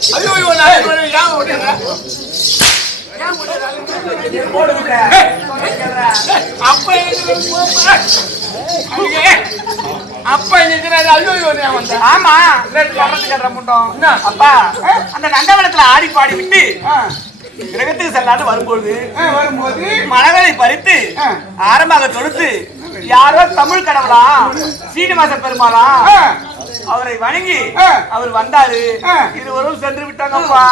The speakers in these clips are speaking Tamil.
ஐயோ அப்பா ஆமா அப்பா அந்த நந்தவனத்துல ஆடி பாடி விட்டு கிரகத்துக்கு செல்லாது வரும்போது மலர்களை பறித்து ஆரம்பமாக தொடுத்து யாரோ தமிழ் கடவுளா சீனிவாச பெருமாளா அவரை வணங்கி அவர் வந்தாரு. இருவரும் சென்று விட்டாங்கப்பா.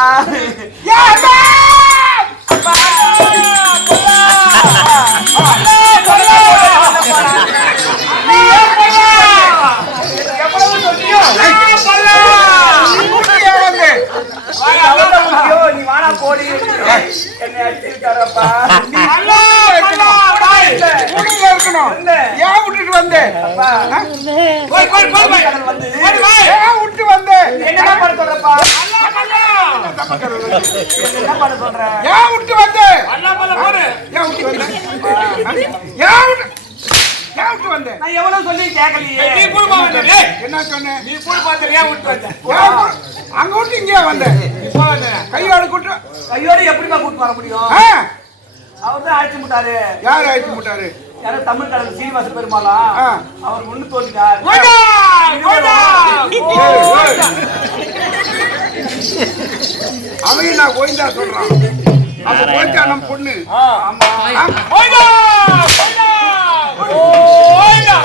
நீ வாடா போடி என்னை அடிச்சிருக்காரப்பா. ஏன் விட்டுட்டு வந்தேன் விட்டு வந்தேன் என்ன பண்ண சொல்றப்பா? என்ன பண்ண சொல்ற? ஏன் விட்டு வந்தேன்? நான் எவ்வளவு சொல்லி கேட்கலையே. என்ன சொன்னேன்? நீ கூட பாத்தியா விட்டு வந்த அங்க விட்டு இங்கே வந்தேன். கையோட கூட்டு கையோட எப்படிமா கூட்டு வர முடியும்? அவர் தான் அழைச்சு முட்டாரு. யார் அழைச்சு முட்டாரு? யாரும் தமிழ் கடவுள் சீனிவாச பெருமாளா அவர் ஒண்ணு தோண்டினார். அவங்க நான் கோயிந்தா சொல்றான். அப்ப கோயிந்தா நம்ம பொண்ணு. ஆமா கோயிந்தா கோயிந்தா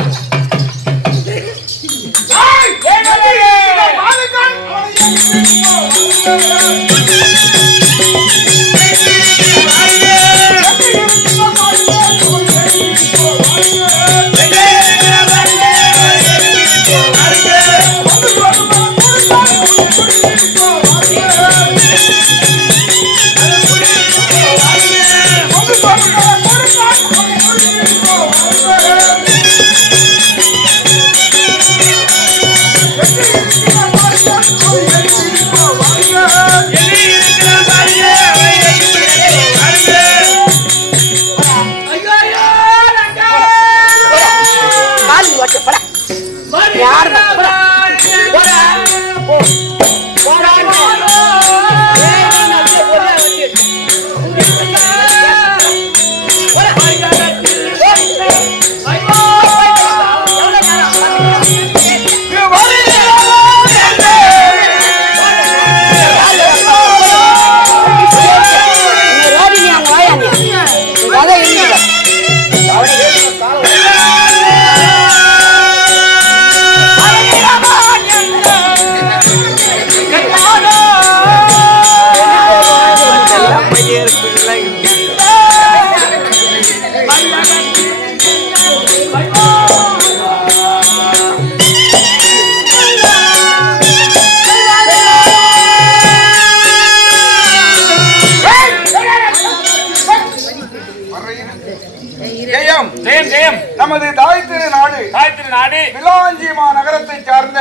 நமது தாய்த்திரு நாடு விலாஞ்சிமா நகரத்தை சார்ந்த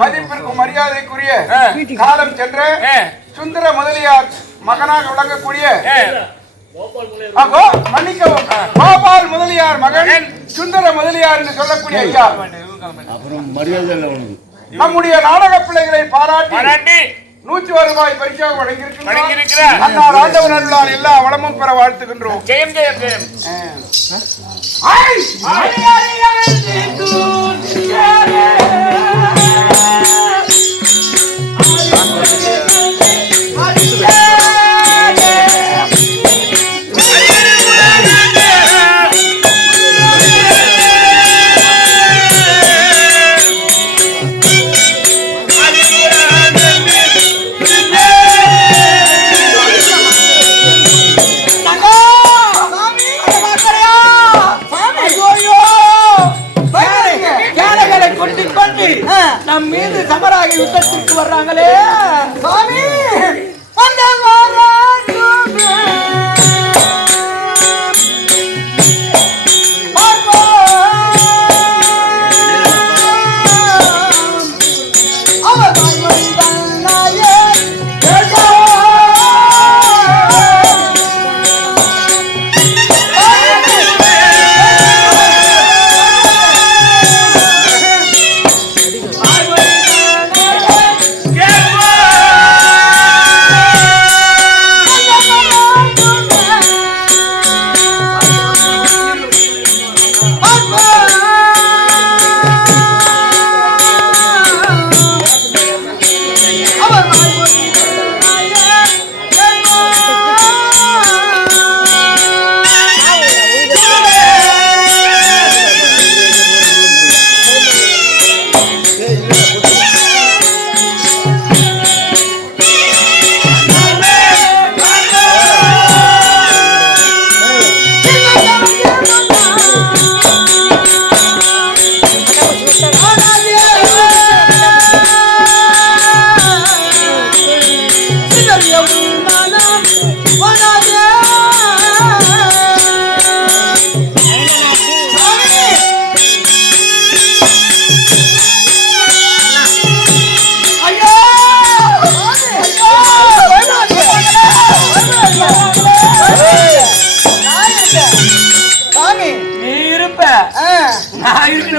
மதிப்பிற்கும் மரியாதைக்குரிய காலம் சென்ற சுந்தர முதலியார் மகனாக விளங்கக்கூடிய மன்னிக்கவும் கோபால் முதலியார் மகன் சுந்தர முதலியார் என்று சொல்லக்கூடிய ஐயா நம்முடைய நாடக பிள்ளைகளை பாராட்டி 100 ரூபாய் பரிசாக வழங்கியிருக்கிறார். அன்னார் ஆண்டவன் அருளால் எல்லா வளமும் பெற வாழ்த்துகின்றோம். ஜெயம் ஜெயம் ஜெயம். நம் மீது சமராகி யுத்தத்திற்கு வர்றாங்களே சாமி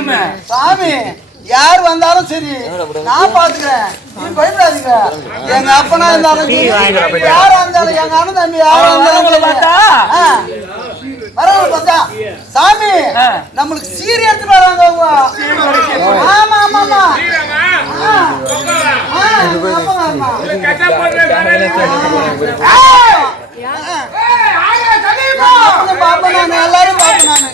வேணுமே சாமி யார் வந்தாலும் சரி நான் பாத்துக்கிறேன், நீ பயப்படாதீங்க. எங்க அப்பனா இருந்தாலும் சரி, யாரா இருந்தாலும் எங்க அண்ணன் தம்பி யாரா இருந்தாலும் பார்த்தா பார்த்தா சாமி நம்மளுக்கு சீரி எடுத்துட்டு வராங்க. ஆமா ஆமா ஆமா பாப்பேன் நான், எல்லாரும் பாப்பேன் நானு.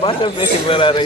பாஷா பேசி போறாரு.